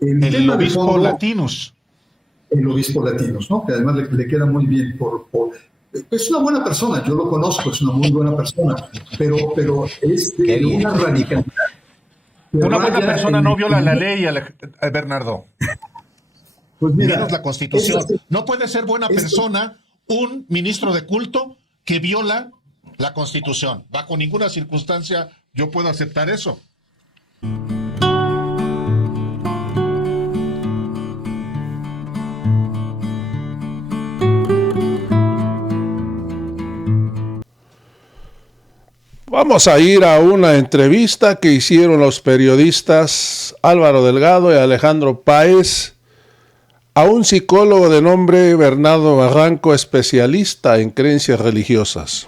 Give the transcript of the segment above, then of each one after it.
El El tema de obispo fondo, Latinus. el obispo Latinos, ¿no? Que además le queda muy bien. Es una buena persona, yo lo conozco, es una muy buena persona, pero es Qué de bien, una radicalidad dijo. que Una buena raya persona no viola la ley, Bernardo, pues y menos la mira, Constitución. No puede ser buena esto, persona un ministro de culto que viola la Constitución. Bajo ninguna circunstancia yo puedo aceptar eso. Vamos a ir a una entrevista que hicieron los periodistas Álvaro Delgado y Alejandro Páez a un psicólogo de nombre Bernardo Barranco, especialista en creencias religiosas.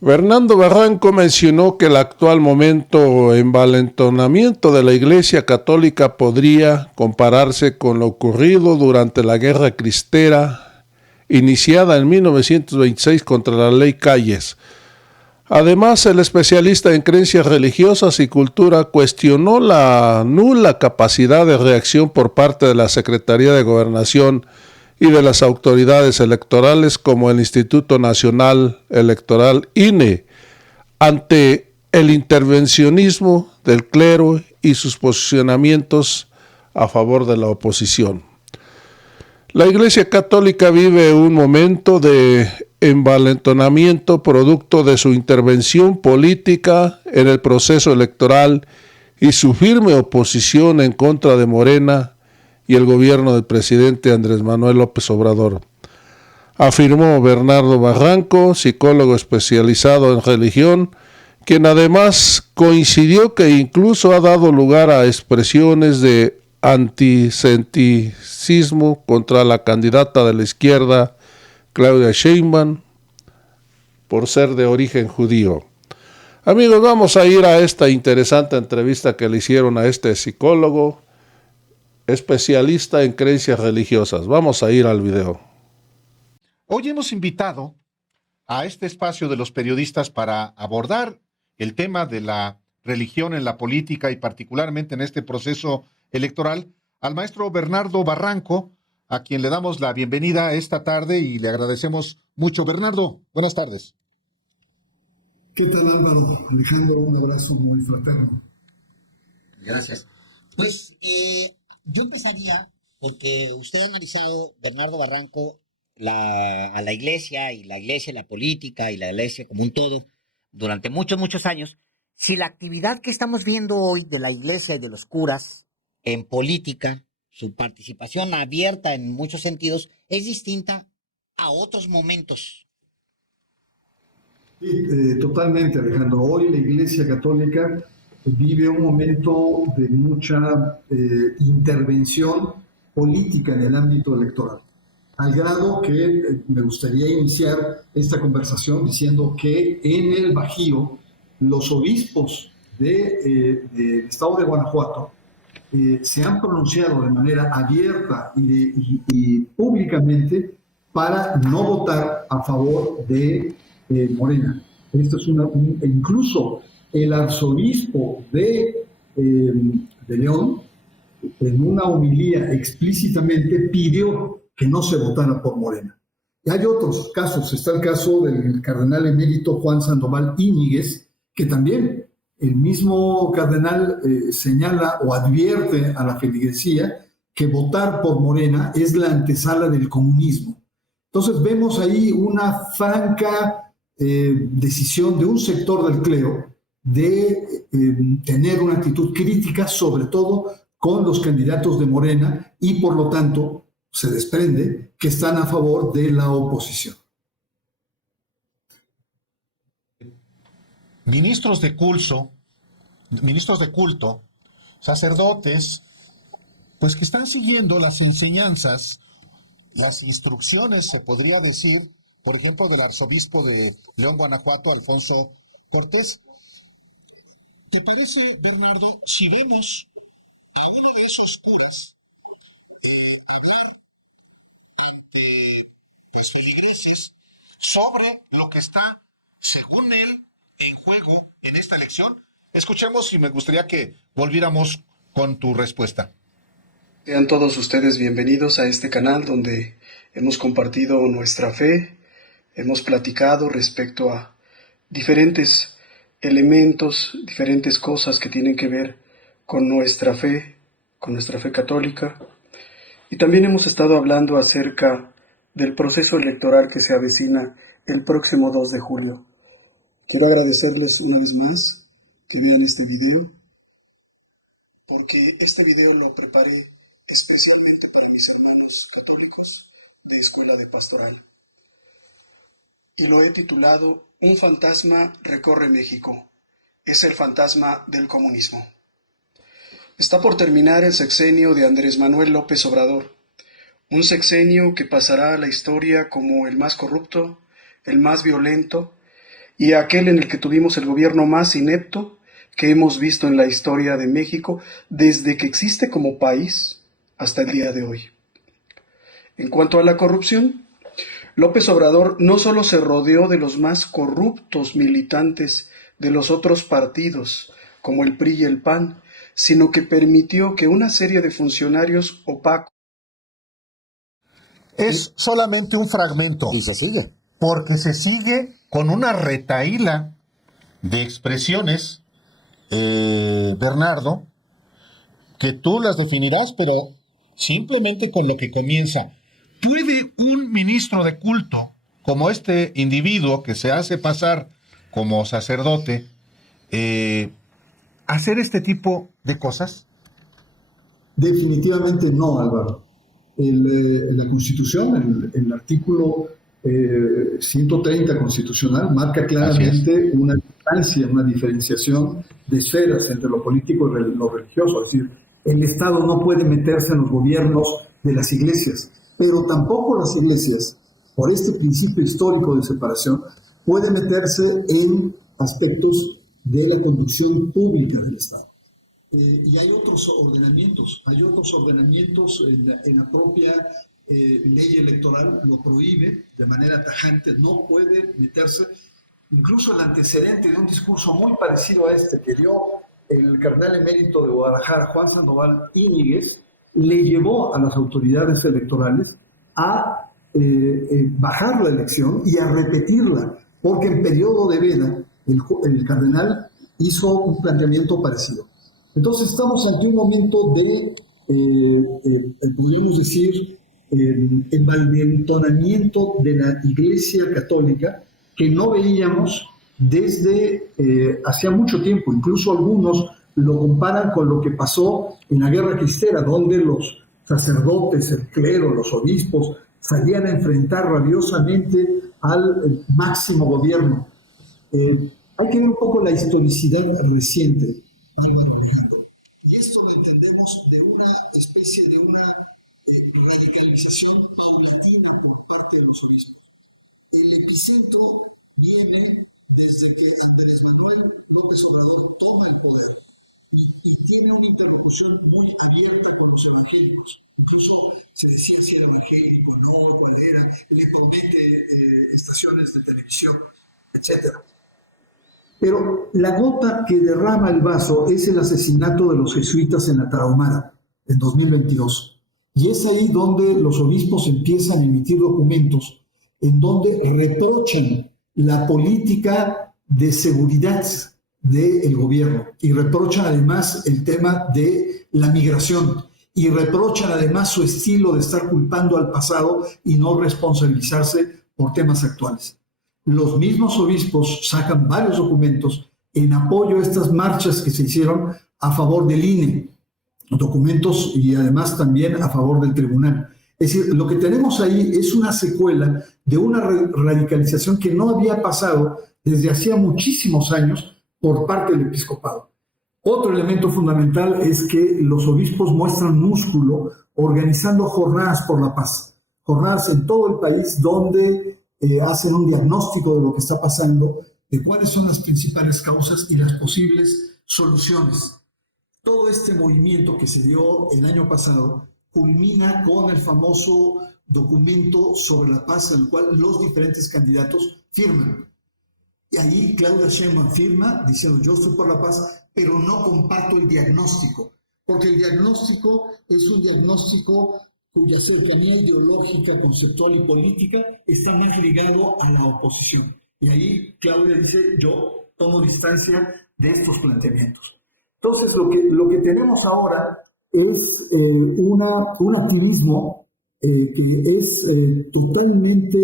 Bernardo Barranco mencionó que el actual momento envalentonamiento de la Iglesia Católica podría compararse con lo ocurrido durante la Guerra Cristera, iniciada en 1926 contra la Ley Calles. Además, el especialista en creencias religiosas y cultura cuestionó la nula capacidad de reacción por parte de la Secretaría de Gobernación y de las autoridades electorales como el Instituto Nacional Electoral INE ante el intervencionismo del clero y sus posicionamientos a favor de la oposición. La Iglesia Católica vive un momento de envalentonamiento producto de su intervención política en el proceso electoral y su firme oposición en contra de Morena y el gobierno del presidente Andrés Manuel López Obrador, afirmó Bernardo Barranco, psicólogo especializado en religión, quien además coincidió que incluso ha dado lugar a expresiones de antisemitismo contra la candidata de la izquierda, Claudia Sheinbaum, por ser de origen judío. Amigos, vamos a ir a esta interesante entrevista que le hicieron a este psicólogo especialista en creencias religiosas. Vamos a ir al video. Hoy hemos invitado a este espacio de los periodistas para abordar el tema de la religión en la política y particularmente en este proceso electoral al maestro Bernardo Barranco, a quien le damos la bienvenida esta tarde y le agradecemos mucho. Bernardo, buenas tardes. ¿qué tal Álvaro? Alejandro, un abrazo muy fraterno. Gracias. Pues yo empezaría porque usted ha analizado, Bernardo Barranco, a la iglesia, la política y la iglesia como un todo durante muchos, muchos años. Si la actividad que estamos viendo hoy de la iglesia y de los curas en política, su participación abierta en muchos sentidos, es distinta a otros momentos. Sí, totalmente, Alejandro. Hoy la Iglesia Católica vive un momento de mucha intervención política en el ámbito electoral, al grado que me gustaría iniciar esta conversación diciendo que en el Bajío los obispos del estado de Guanajuato se han pronunciado de manera abierta y públicamente para no votar a favor de Morena. Esto es incluso el arzobispo de León, en una homilía explícitamente pidió que no se votara por Morena. Y hay otros casos, está el caso del cardenal emérito Juan Sandoval Íñiguez, que también el mismo cardenal señala o advierte a la feligresía que votar por Morena es la antesala del comunismo. Entonces vemos ahí una franca decisión de un sector del clero de tener una actitud crítica, sobre todo con los candidatos de Morena, y por lo tanto se desprende que están a favor de la oposición. Ministros de culto, sacerdotes, pues que están siguiendo las enseñanzas, las instrucciones, se podría decir, por ejemplo, del arzobispo de León, Guanajuato, Alfonso Cortés. ¿Te parece, Bernardo, si vemos a uno de esos curas hablar ante los feligreses sobre lo que está, según él, en juego en esta elección? Escuchemos y me gustaría que volviéramos con tu respuesta. Sean todos ustedes bienvenidos a este canal donde hemos compartido nuestra fe, hemos platicado respecto a diferentes elementos, diferentes cosas que tienen que ver con nuestra fe católica. Y también hemos estado hablando acerca del proceso electoral que se avecina el próximo 2 de julio. Quiero agradecerles una vez más que vean este video, porque este video lo preparé especialmente para mis hermanos católicos de Escuela de Pastoral. Y lo he titulado Un fantasma recorre México. Es el fantasma del comunismo. Está por terminar el sexenio de Andrés Manuel López Obrador. Un sexenio que pasará a la historia como el más corrupto, el más violento y aquel en el que tuvimos el gobierno más inepto que hemos visto en la historia de México desde que existe como país hasta el día de hoy. En cuanto a la corrupción, López Obrador no solo se rodeó de los más corruptos militantes de los otros partidos, como el PRI y el PAN, sino que permitió que una serie de funcionarios opacos. Es solamente un fragmento. Y se sigue. Porque se sigue con una retahíla de expresiones, Bernardo, que tú las definirás, pero simplemente con lo que comienza. ¿Puede un ministro de culto, como este individuo que se hace pasar como sacerdote, hacer este tipo de cosas? Definitivamente no, Álvaro. La Constitución, el artículo 130 constitucional, marca claramente una distancia, una diferenciación de esferas entre lo político y lo religioso. Es decir, el Estado no puede meterse en los gobiernos de las iglesias, pero tampoco las iglesias, por este principio histórico de separación, pueden meterse en aspectos de la conducción pública del Estado. Y hay otros ordenamientos, en la propia ley electoral lo prohíbe de manera tajante, no puede meterse. Incluso el antecedente de un discurso muy parecido a este que dio el cardenal emérito de Guadalajara, Juan Sandoval Íñiguez, le llevó a las autoridades electorales a bajar la elección y a repetirla, porque en periodo de veda el cardenal hizo un planteamiento parecido. Entonces estamos ante un momento de, podríamos decir, envalentonamiento de la Iglesia Católica que no veíamos desde hacía mucho tiempo. Incluso algunos lo comparan con lo que pasó en la Guerra Cristera, donde los sacerdotes, el clero, los obispos salían a enfrentar rabiosamente al máximo gobierno. Hay que ver un poco la historicidad reciente, Álvaro Alejandro. Y esto lo entendemos de una especie de una radicalización paulatina por parte de los obispos. El epicentro viene desde que Andrés Manuel López Obrador toma el poder y tiene una interlocución muy abierta con los evangélicos. Incluso se decía si era evangélico, no, cuál era, le promete estaciones de televisión, etc. Pero la gota que derrama el vaso es el asesinato de los jesuitas en la Tarahumara en 2022. Y es ahí donde los obispos empiezan a emitir documentos en donde reprochan la política de seguridad del gobierno y reprochan además el tema de la migración y reprochan además su estilo de estar culpando al pasado y no responsabilizarse por temas actuales. Los mismos obispos sacan varios documentos en apoyo a estas marchas que se hicieron a favor del INE, documentos y además también a favor del tribunal. Es decir, lo que tenemos ahí es una secuela de una radicalización que no había pasado desde hacía muchísimos años por parte del episcopado. Otro elemento fundamental es que los obispos muestran músculo organizando jornadas por la paz, jornadas en todo el país donde hacen un diagnóstico de lo que está pasando, de cuáles son las principales causas y las posibles soluciones. Todo este movimiento que se dio el año pasado culmina con el famoso documento sobre la paz, en el cual los diferentes candidatos firman. Y ahí Claudia Sheinbaum firma diciendo yo estoy por la paz, pero no comparto el diagnóstico. porque el diagnóstico es un diagnóstico cuya cercanía ideológica, conceptual y política está más ligado a la oposición. Y ahí Claudia dice, yo tomo distancia de estos planteamientos. Entonces, lo que tenemos ahora es un activismo que es totalmente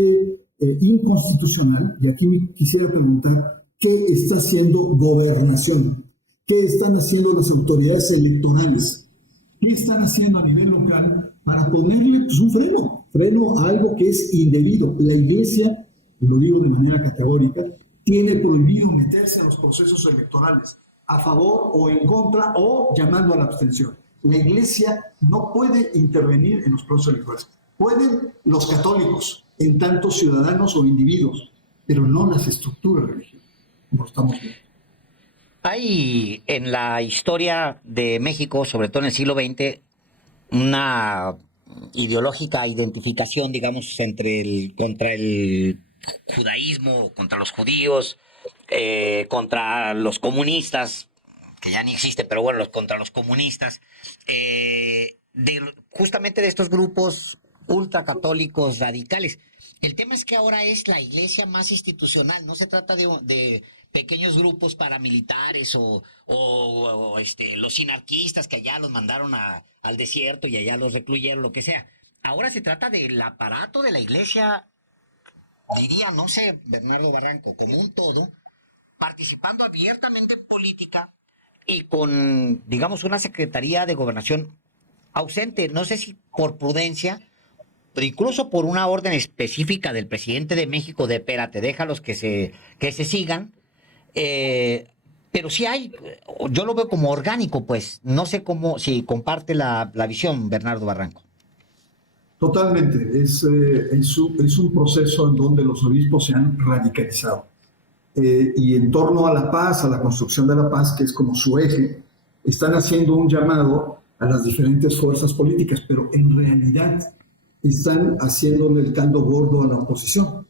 inconstitucional, y aquí me quisiera preguntar, ¿qué está haciendo Gobernación? ¿Qué están haciendo las autoridades electorales? ¿Qué están haciendo a nivel local para ponerle pues, un freno a algo que es indebido? La Iglesia, lo digo de manera categórica, tiene prohibido meterse en los procesos electorales, a favor o en contra o llamando a la abstención. La Iglesia no puede intervenir en los procesos electorales. Pueden los católicos, en tanto ciudadanos o individuos, pero no las estructuras religiosas, como estamos viendo. Hay en la historia de México, sobre todo en el siglo XX, una ideológica identificación, digamos, contra el judaísmo, contra los judíos, contra los comunistas, que ya ni existen, pero bueno, contra los comunistas, justamente de estos grupos ultracatólicos radicales. El tema es que ahora es la iglesia más institucional, no se trata de pequeños grupos paramilitares o los sinarquistas que allá los mandaron al desierto y allá los recluyeron, lo que sea. Ahora se trata del aparato de la iglesia, diría, no sé, Bernardo Barranco, como un todo, participando abiertamente en política y con, digamos, una Secretaría de Gobernación ausente, no sé si por prudencia, pero incluso por una orden específica del presidente de México de espérate, déjalos que se sigan, pero sí hay, yo lo veo como orgánico, pues, no sé si comparte la visión, Bernardo Barranco. Totalmente, es un proceso en donde los obispos se han radicalizado. Y en torno a la paz, a la construcción de la paz, que es como su eje, están haciendo un llamado a las diferentes fuerzas políticas, pero en realidad están haciéndole el caldo gordo a la oposición.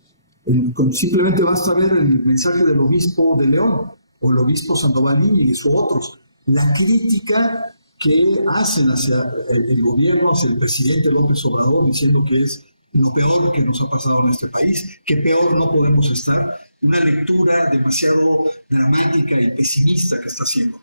Simplemente basta ver el mensaje del obispo de León o el obispo Sandoval Íñiguez u otros. La crítica que hacen hacia el gobierno, hacia el presidente López Obrador, diciendo que es lo peor que nos ha pasado en este país, que peor no podemos estar. Una lectura demasiado dramática y pesimista que está haciendo.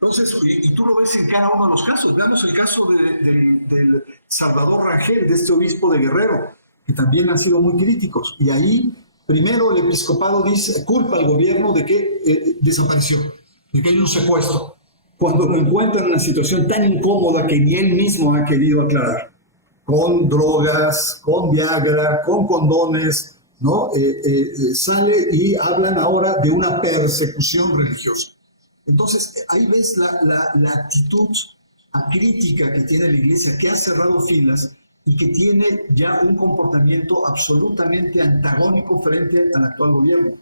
Entonces, y tú lo ves en cada uno de los casos. Veamos el caso del Salvador Rangel, de este obispo de Guerrero, que también han sido muy críticos. Y ahí, primero, el episcopado culpa al gobierno de que desapareció, de que hay un secuestro, cuando lo encuentran en una situación tan incómoda que ni él mismo ha querido aclarar, con drogas, con Viagra, con condones, ¿no? Sale y hablan ahora de una persecución religiosa. Entonces, ahí ves la actitud acrítica que tiene la Iglesia, que ha cerrado filas y que tiene ya un comportamiento absolutamente antagónico frente al actual gobierno.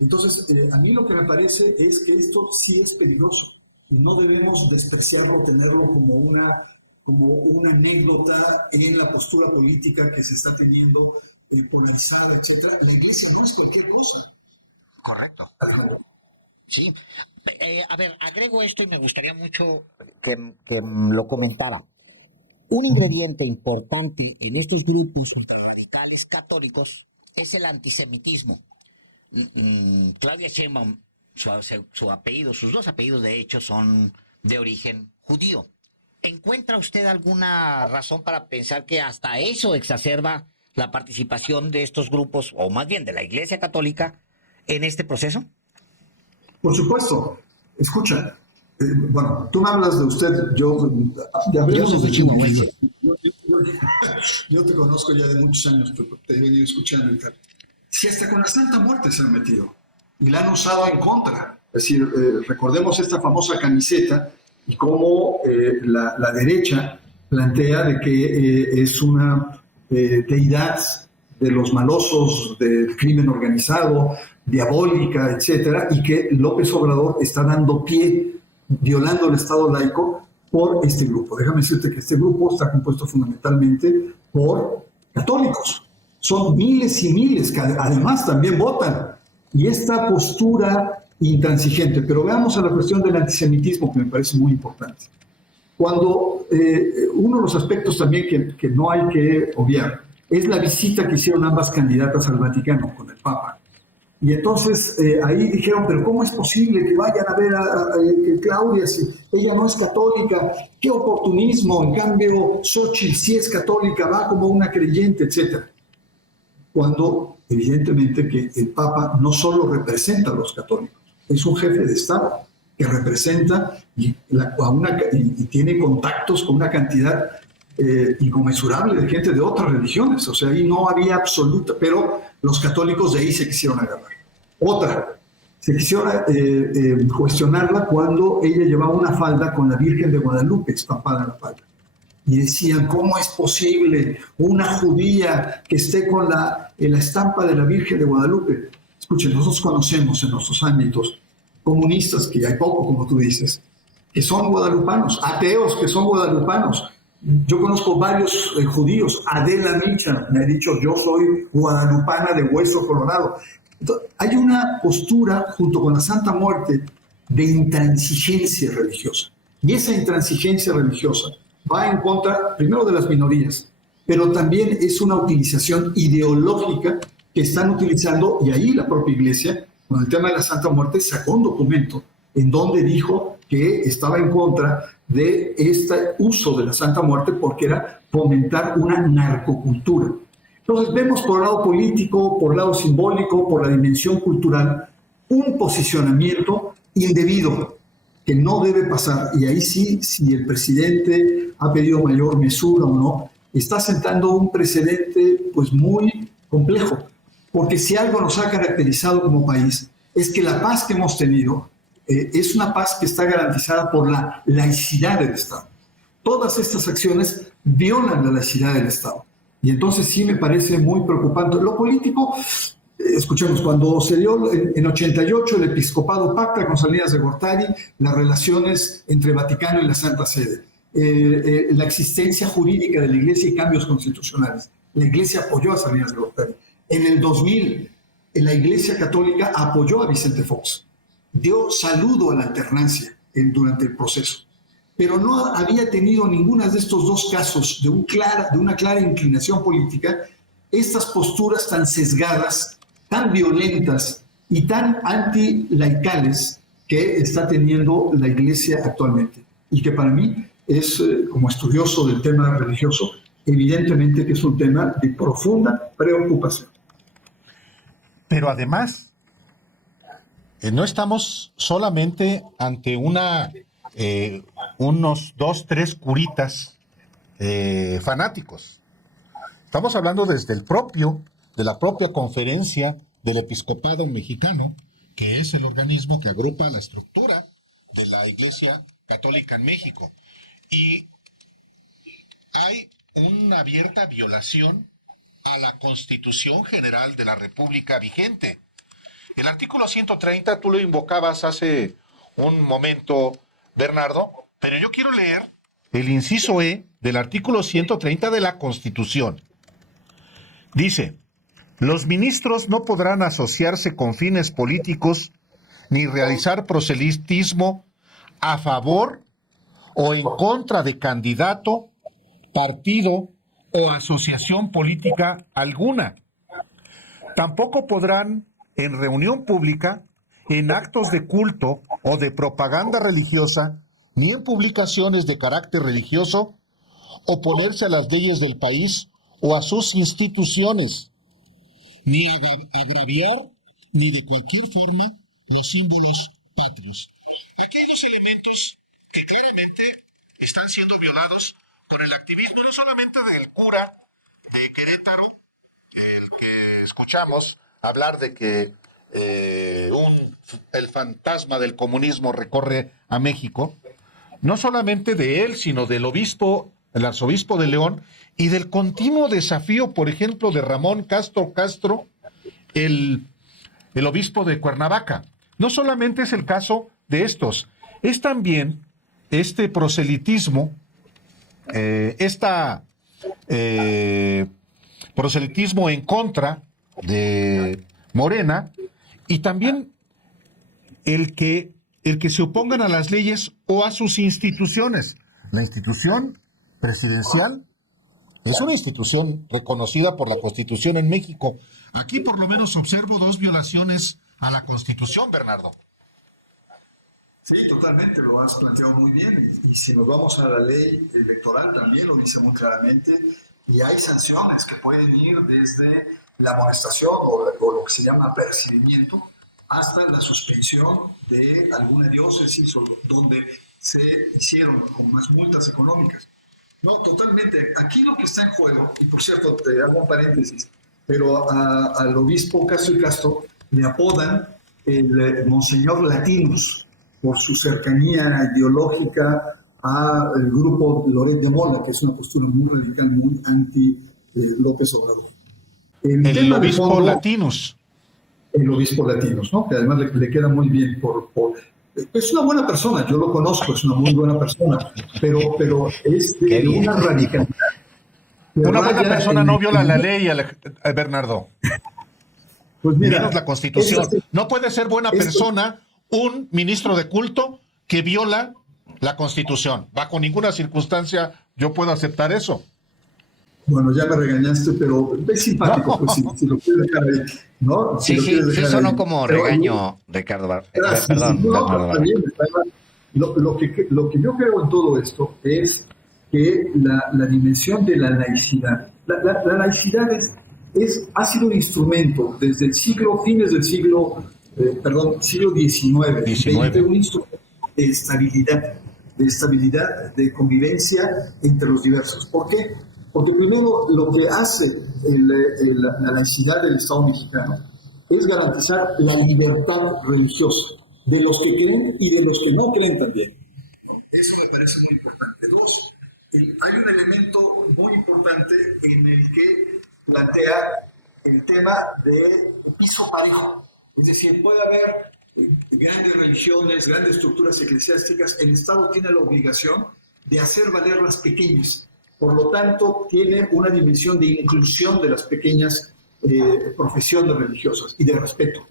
Entonces, a mí lo que me parece es que esto sí es peligroso y no debemos despreciarlo, tenerlo como una anécdota en la postura política que se está teniendo, polarizada, etc. La Iglesia no es cualquier cosa. Correcto. Sí. A ver, agrego esto y me gustaría mucho que lo comentara. Un ingrediente importante en estos grupos radicales católicos es el antisemitismo. Claudia Sheinbaum, su apellido, sus dos apellidos de hecho son de origen judío. ¿Encuentra usted alguna razón para pensar que hasta eso exacerba la participación de estos grupos, o más bien de la Iglesia Católica, en este proceso? Por supuesto. Escucha, bueno, tú me hablas de usted, yo soy de Chihuahua. Yo te conozco ya de muchos años, te he venido escuchando y tal. Si hasta con la Santa Muerte se han metido y la han usado en contra. Es decir, recordemos esta famosa camiseta y cómo la derecha plantea de que es una deidad de los malosos del crimen organizado, diabólica, etcétera, y que López Obrador está dando pie, violando el Estado laico por este grupo. Déjame decirte que este grupo está compuesto fundamentalmente por católicos. Son miles y miles que además también votan. Y esta postura intransigente. Pero veamos a la cuestión del antisemitismo, que me parece muy importante. Cuando uno de los aspectos también que no hay que obviar es la visita que hicieron ambas candidatas al Vaticano con el Papa. Y entonces ahí dijeron, pero ¿cómo es posible que vayan a ver a Claudia si ella no es católica? ¡Qué oportunismo! En cambio, Xochitl sí es católica, va como una creyente, etc. Cuando evidentemente que el Papa no solo representa a los católicos, es un jefe de Estado que representa y tiene contactos con una cantidad inconmensurable de gente de otras religiones. O sea, ahí no había absoluta, pero los católicos de ahí se quisieron agarrar. Otra, se quisieron cuestionarla cuando ella llevaba una falda con la Virgen de Guadalupe estampada en la falda. Y decían, ¿cómo es posible una judía que esté con la estampa de la Virgen de Guadalupe? Escuchen, nosotros conocemos en nuestros ámbitos comunistas, que hay poco, como tú dices, que son guadalupanos, ateos que son guadalupanos. Yo conozco varios judíos. Adela Micha me ha dicho, yo soy guadalupana de hueso colorado. Entonces, hay una postura, junto con la Santa Muerte, de intransigencia religiosa. Y esa intransigencia religiosa va en contra, primero, de las minorías, pero también es una utilización ideológica que están utilizando, y ahí la propia Iglesia, con el tema de la Santa Muerte, sacó un documento en donde dijo que estaba en contra de este uso de la Santa Muerte porque era fomentar una narcocultura. Entonces vemos por el lado político, por el lado simbólico, por la dimensión cultural, un posicionamiento indebido que no debe pasar. Y ahí sí, si el presidente ha pedido mayor mesura o no, está sentando un precedente pues muy complejo. Porque si algo nos ha caracterizado como país es que la paz que hemos tenido es una paz que está garantizada por la laicidad del Estado. Todas estas acciones violan la laicidad del Estado. Y entonces sí me parece muy preocupante. Lo político, escuchemos, cuando se dio en 88 el episcopado pacta con Salinas de Gortari las relaciones entre Vaticano y la Santa Sede, la existencia jurídica de la Iglesia y cambios constitucionales. La Iglesia apoyó a Salinas de Gortari. En el 2000, la Iglesia Católica apoyó a Vicente Fox. Dio saludo a la alternancia durante el proceso, pero no había tenido ninguno de estos dos casos de una clara inclinación política, estas posturas tan sesgadas, tan violentas y tan antilaicales que está teniendo la Iglesia actualmente. Y que para mí es, como estudioso del tema religioso, evidentemente que es un tema de profunda preocupación. Pero además, no estamos solamente ante unos 2, 3 curitas fanáticos. Estamos hablando de la propia conferencia del Episcopado Mexicano, que es el organismo que agrupa la estructura de la Iglesia Católica en México. Y hay una abierta violación a la Constitución General de la República vigente. El artículo 130, tú lo invocabas hace un momento, Bernardo, pero yo quiero leer el inciso E del artículo 130 de la Constitución. Dice, los ministros no podrán asociarse con fines políticos ni realizar proselitismo a favor o en contra de candidato, partido o asociación política alguna. Tampoco podrán, en reunión pública, en actos de culto o de propaganda religiosa, ni en publicaciones de carácter religioso, oponerse a las leyes del país o a sus instituciones, ni agraviar, ni de cualquier forma, los símbolos patrios. Aquí hay dos elementos que claramente están siendo violados con el activismo, no solamente del cura de Querétaro, el que escuchamos hablar de que el fantasma del comunismo recorre a México, no solamente de él, sino del obispo, el arzobispo de León, y del continuo desafío, por ejemplo, de Ramón Castro, el obispo de Cuernavaca. No solamente es el caso de estos, es también este proselitismo, proselitismo en contra de Morena, y también el que se opongan a las leyes o a sus instituciones. la institución presidencial es una institución reconocida por la Constitución en México. Aquí por lo menos observo 2 violaciones a la Constitución, Bernardo. Sí, totalmente, lo has planteado muy bien. Y si nos vamos a la ley electoral, también lo dice muy claramente. Y hay sanciones que pueden ir desde la amonestación o lo que se llama apercibimiento hasta la suspensión de alguna diócesis o donde se hicieron con más multas económicas. No, totalmente. Aquí lo que está en juego, y por cierto, te hago un paréntesis, pero al obispo Casio y Castro le apodan el Monseñor Latinus por su cercanía ideológica al grupo Loret de Mola, que es una postura muy radical, muy anti López Obrador. El obispo Latinus. El obispo Latinus, ¿no? Que además le queda muy bien es una buena persona, yo lo conozco, es una muy buena persona, pero es de una radicalidad. Una buena persona no viola la ley, Bernardo. Pues mira, menos la Constitución. No puede ser buena persona un ministro de culto que viola la Constitución. Bajo ninguna circunstancia yo puedo aceptar eso. Bueno, ya me regañaste, pero es simpático, pues, si lo quieres dejar ahí, ¿no? Sí, sí, sonó como regaño, Ricardo. Perdón, Bernardo. Lo que yo creo en todo esto es que la dimensión de la laicidad, la laicidad ha sido un instrumento desde fines del siglo XIX, un instrumento de estabilidad, de convivencia entre los diversos. ¿Por qué? Porque primero lo que hace la laicidad del Estado mexicano es garantizar la libertad religiosa de los que creen y de los que no creen también. Eso me parece muy importante. 2, hay un elemento muy importante en el que plantea el tema de piso parejo. Es decir, puede haber grandes religiones, grandes estructuras eclesiásticas. El Estado tiene la obligación de hacer valer las pequeñas. Por lo tanto, tiene una dimensión de inclusión de las pequeñas profesiones religiosas y de respeto,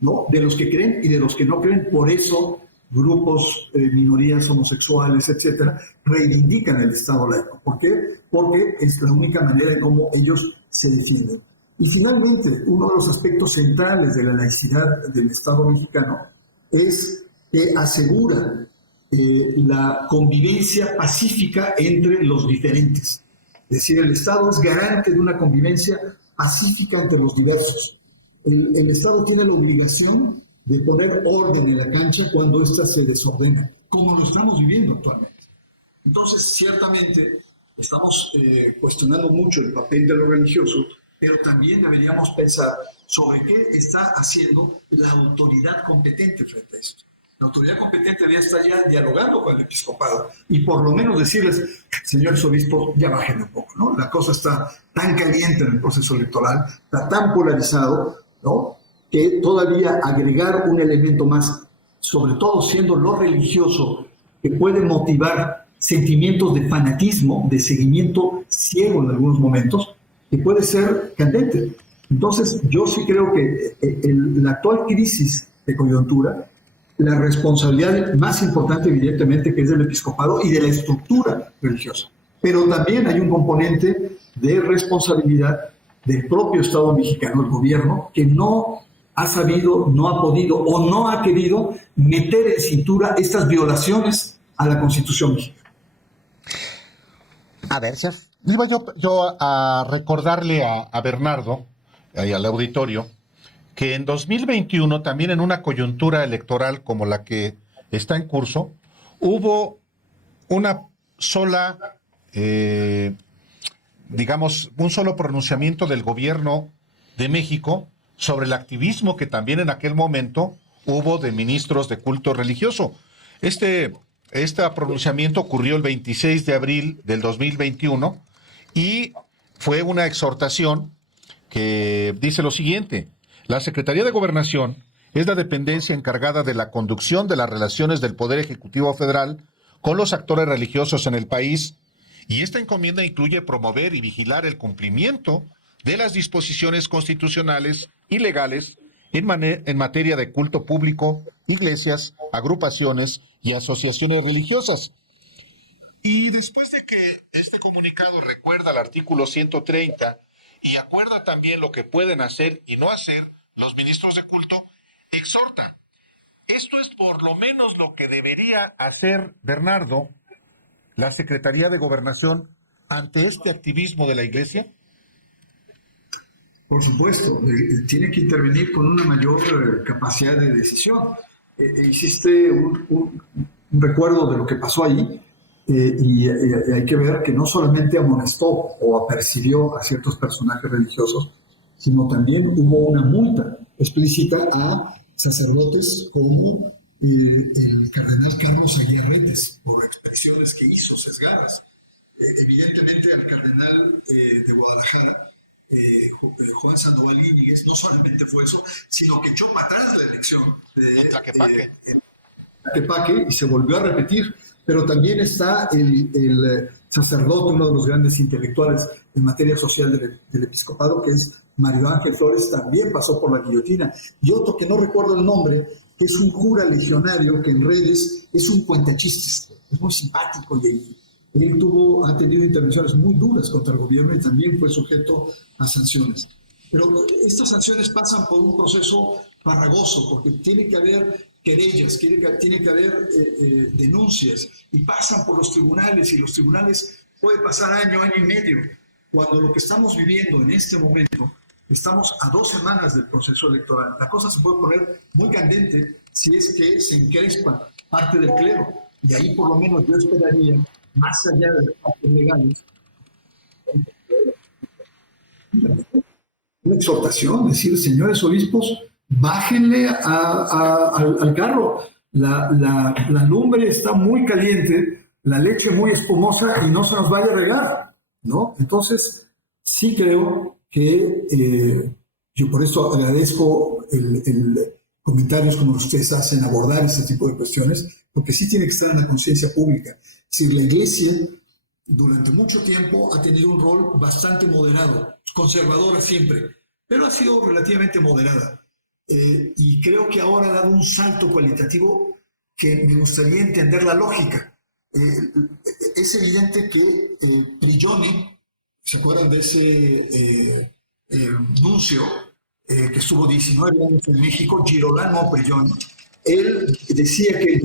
¿no? De los que creen y de los que no creen. Por eso, grupos, minorías homosexuales, etcétera, reivindican el Estado laico. ¿Por qué? Porque es la única manera en cómo ellos se defienden. Y finalmente, uno de los aspectos centrales de la laicidad del Estado mexicano es que asegura la convivencia pacífica entre los diferentes. Es decir, el Estado es garante de una convivencia pacífica entre los diversos. El Estado tiene la obligación de poner orden en la cancha cuando ésta se desordena, como lo estamos viviendo actualmente. Entonces, ciertamente, estamos cuestionando mucho el papel de lo religioso, pero también deberíamos pensar sobre qué está haciendo la autoridad competente frente a esto. La autoridad competente debería estar ya dialogando con el episcopado y por lo menos decirles, señores obispos, ya bajen un poco, ¿no? La cosa está tan caliente en el proceso electoral, está tan polarizado, ¿no? Que todavía agregar un elemento más, sobre todo siendo lo religioso, que puede motivar sentimientos de fanatismo, de seguimiento ciego en algunos momentos, que puede ser candente. Entonces, yo sí creo que la actual crisis de coyuntura, la responsabilidad más importante, evidentemente, que es del episcopado y de la estructura religiosa. Pero también hay un componente de responsabilidad del propio Estado mexicano, el gobierno, que no ha sabido, no ha podido o no ha querido meter en cintura estas violaciones a la Constitución mexicana. A ver, Sef. Iba yo a recordarle a Bernardo y al auditorio que en 2021, también en una coyuntura electoral como la que está en curso, hubo una sola, un solo pronunciamiento del gobierno de México sobre el activismo que también en aquel momento hubo de ministros de culto religioso. Este pronunciamiento ocurrió el 26 de abril del 2021 y fue una exhortación que dice lo siguiente: la Secretaría de Gobernación es la dependencia encargada de la conducción de las relaciones del Poder Ejecutivo Federal con los actores religiosos en el país, y esta encomienda incluye promover y vigilar el cumplimiento de las disposiciones constitucionales y legales en materia de culto público, iglesias, agrupaciones y asociaciones religiosas. Y después de que este comunicado recuerda el artículo 130 y acuerda también lo que pueden hacer y no hacer los ministros de culto, exhorta. Esto es por lo menos lo que debería hacer, Bernardo, la Secretaría de Gobernación ante este activismo de la Iglesia. Por supuesto, tiene que intervenir con una mayor capacidad de decisión. Hiciste un recuerdo de lo que pasó ahí y hay que ver que no solamente amonestó o apercibió a ciertos personajes religiosos, sino también hubo una multa explícita a sacerdotes como el cardenal Carlos Aguirretes por expresiones que hizo sesgadas. Evidentemente al cardenal de Guadalajara, Juan Sandoval Íñiguez, no solamente fue eso, sino que echó para atrás la elección de Tlaquepaque y se volvió a repetir. Pero también está el sacerdote, uno de los grandes intelectuales en materia social del episcopado, que es Mario Ángel Flores, también pasó por la guillotina. Y otro que no recuerdo el nombre, que es un cura legionario que en redes es un cuentachistes, es muy simpático y él ha tenido intervenciones muy duras contra el gobierno y también fue sujeto a sanciones. Pero estas sanciones pasan por un proceso farragoso, porque tiene que haber querellas, tiene que haber denuncias, y pasan por los tribunales, y los tribunales puede pasar año y medio, cuando lo que estamos viviendo en este momento, estamos a 2 semanas del proceso electoral. La cosa se puede poner muy candente si es que se encrespa parte del clero, y ahí por lo menos yo esperaría, más allá de las partes legales, una exhortación, decir, señores obispos, bájenle al carro. La lumbre está muy caliente, la leche muy espumosa y no se nos vaya a regar, ¿no? Entonces, sí creo que yo por eso agradezco el comentarios como ustedes hacen, abordar este tipo de cuestiones, porque sí tiene que estar en la conciencia pública. Es decir, la Iglesia durante mucho tiempo ha tenido un rol bastante moderado, conservadora siempre, pero ha sido relativamente moderada. Y creo que ahora ha dado un salto cualitativo que me gustaría entender la lógica. Es evidente que Prigioni, ¿se acuerdan de ese nuncio que estuvo 19 años en México, Girolamo Prigioni? Él decía que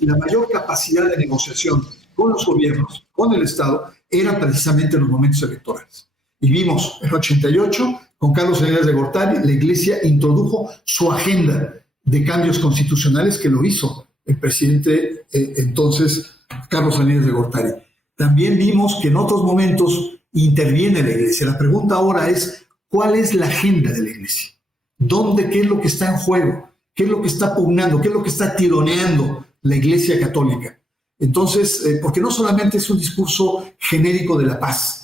la mayor capacidad de negociación con los gobiernos, con el Estado, era precisamente en los momentos electorales. Y vimos en el 88, con Carlos Salinas de Gortari, la Iglesia introdujo su agenda de cambios constitucionales, que lo hizo el presidente entonces Carlos Salinas de Gortari. También vimos que en otros momentos interviene la Iglesia. La pregunta ahora es, ¿cuál es la agenda de la Iglesia? ¿Qué es lo que está en juego? ¿Qué es lo que está pugnando? ¿Qué es lo que está tironeando la Iglesia Católica? Entonces, porque no solamente es un discurso genérico de la paz,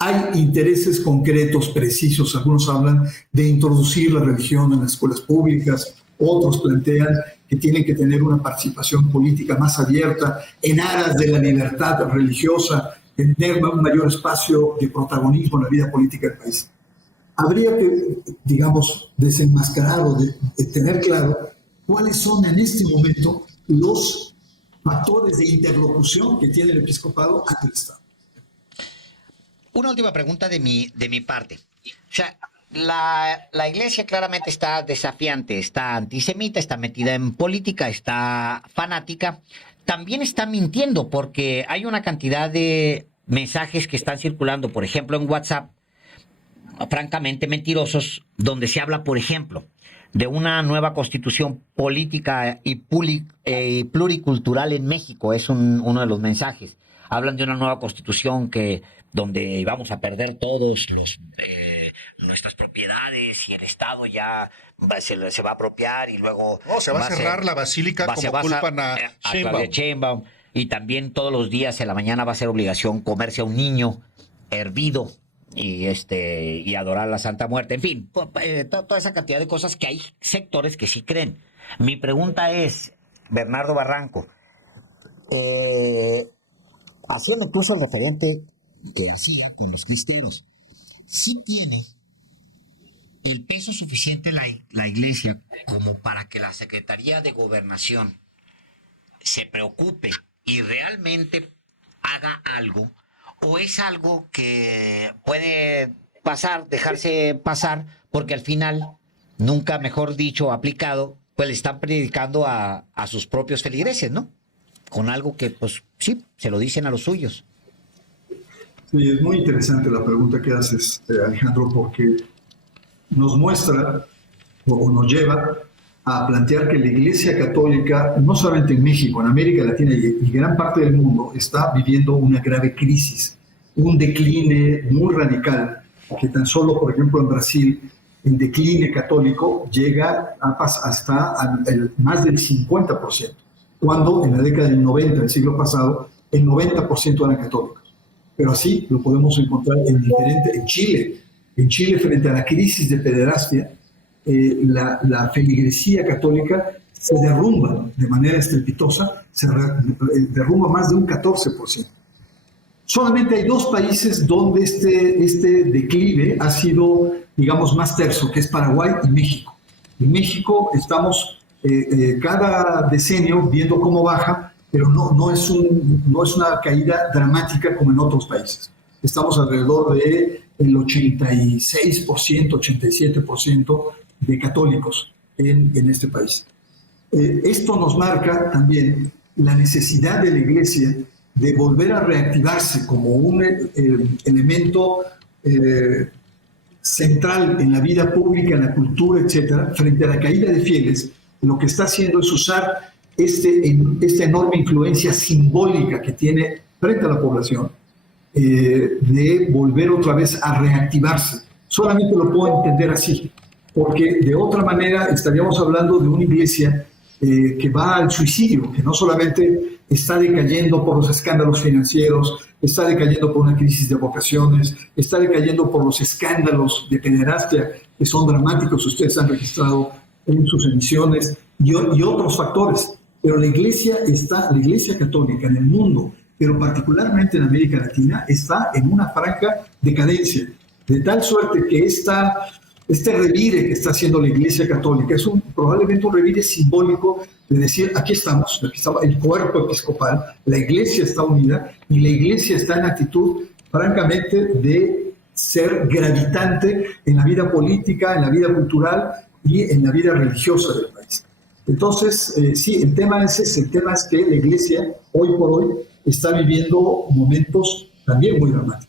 hay intereses concretos, precisos. Algunos hablan de introducir la religión en las escuelas públicas, otros plantean que tienen que tener una participación política más abierta en aras de la libertad religiosa, tener un mayor espacio de protagonismo en la vida política del país. Habría que, digamos, desenmascarar o de tener claro cuáles son en este momento los factores de interlocución que tiene el episcopado ante el Estado. Una última pregunta de mi parte. O sea, la Iglesia claramente está desafiante, está antisemita, está metida en política, está fanática. También está mintiendo, porque hay una cantidad de mensajes que están circulando, por ejemplo, en WhatsApp, francamente mentirosos, donde se habla, por ejemplo, de una nueva constitución política y pluricultural en México. Es uno de los mensajes. Hablan de una nueva constitución donde vamos a perder todos nuestras propiedades y el Estado ya se va a apropiar y luego... No, se va a cerrar la basílica como culpan a Claudia Sheinbaum. Y también todos los días en la mañana va a ser obligación comerse a un niño hervido y adorar la Santa Muerte. En fin, toda esa cantidad de cosas que hay sectores que sí creen. Mi pregunta es, Bernardo Barranco, haciendo incluso el referente que hacía con los cristianos, ¿sí tiene el peso suficiente la Iglesia como para que la Secretaría de Gobernación se preocupe y realmente haga algo, o es algo que puede pasar, dejarse pasar, porque al final, nunca mejor dicho, aplicado, pues le están predicando a sus propios feligreses, ¿no? Con algo que, pues sí, se lo dicen a los suyos. Sí, es muy interesante la pregunta que haces, Alejandro, porque nos muestra o nos lleva a plantear que la Iglesia Católica, no solamente en México, en América Latina y gran parte del mundo, está viviendo una grave crisis, un decline muy radical, que tan solo, por ejemplo, en Brasil, el decline católico llega hasta más del 50%, cuando en la década del 90, del siglo pasado, el 90% eran católicos. Pero así lo podemos encontrar en Chile. En Chile, frente a la crisis de pederastia, la feligresía católica se derrumba de manera estrepitosa, derrumba más de un 14%. Solamente hay 2 países donde este declive ha sido, digamos, más terso, que es Paraguay y México. En México estamos cada decenio viendo cómo baja, pero no es una caída dramática como en otros países. Estamos alrededor del 86%, 87% de católicos en este país. Esto nos marca también la necesidad de la Iglesia de volver a reactivarse como un elemento central en la vida pública, en la cultura, etcétera, frente a la caída de fieles. Lo que está haciendo es usar esta enorme influencia simbólica que tiene frente a la población, de volver otra vez a reactivarse. Solamente lo puedo entender así, porque de otra manera estaríamos hablando de una iglesia que va al suicidio, que no solamente está decayendo por los escándalos financieros, está decayendo por una crisis de vocaciones, está decayendo por los escándalos de pederastia que son dramáticos, ustedes han registrado en sus emisiones, y otros factores. Pero la iglesia católica en el mundo, pero particularmente en América Latina, está en una franca decadencia, de tal suerte que este revire que está haciendo la Iglesia Católica es probablemente un revire simbólico de decir, aquí estamos el cuerpo episcopal, la Iglesia está unida y la Iglesia está en actitud, francamente, de ser gravitante en la vida política, en la vida cultural y en la vida religiosa del país. Entonces, sí, el tema es que la Iglesia, hoy por hoy, está viviendo momentos también muy dramáticos.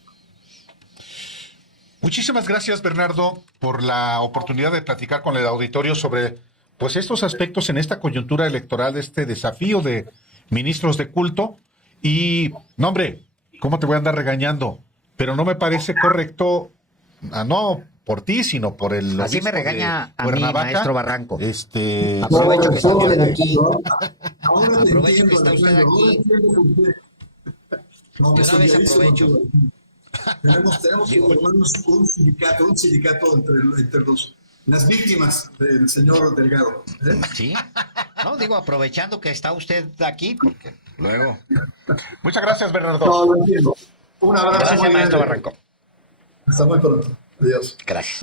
Muchísimas gracias, Bernardo, por la oportunidad de platicar con el auditorio sobre pues estos aspectos en esta coyuntura electoral, este desafío de ministros de culto. Y, no, hombre, ¿cómo te voy a andar regañando? Pero no me parece correcto, no por ti, sino por el Así me regaña a mí, maestro Barranco. Aprovecho que está usted aquí. Ahora Aprovecho que está usted aquí. No, De una vez aprovecho. Tenemos por lo menos un sindicato entre las víctimas del señor Delgado. Sí. No, digo, aprovechando que está usted aquí, porque luego. Muchas gracias, Bernardo. No, lo entiendo. Un abrazo. Gracias, maestro Barranco. Hasta muy pronto. Adiós. Gracias.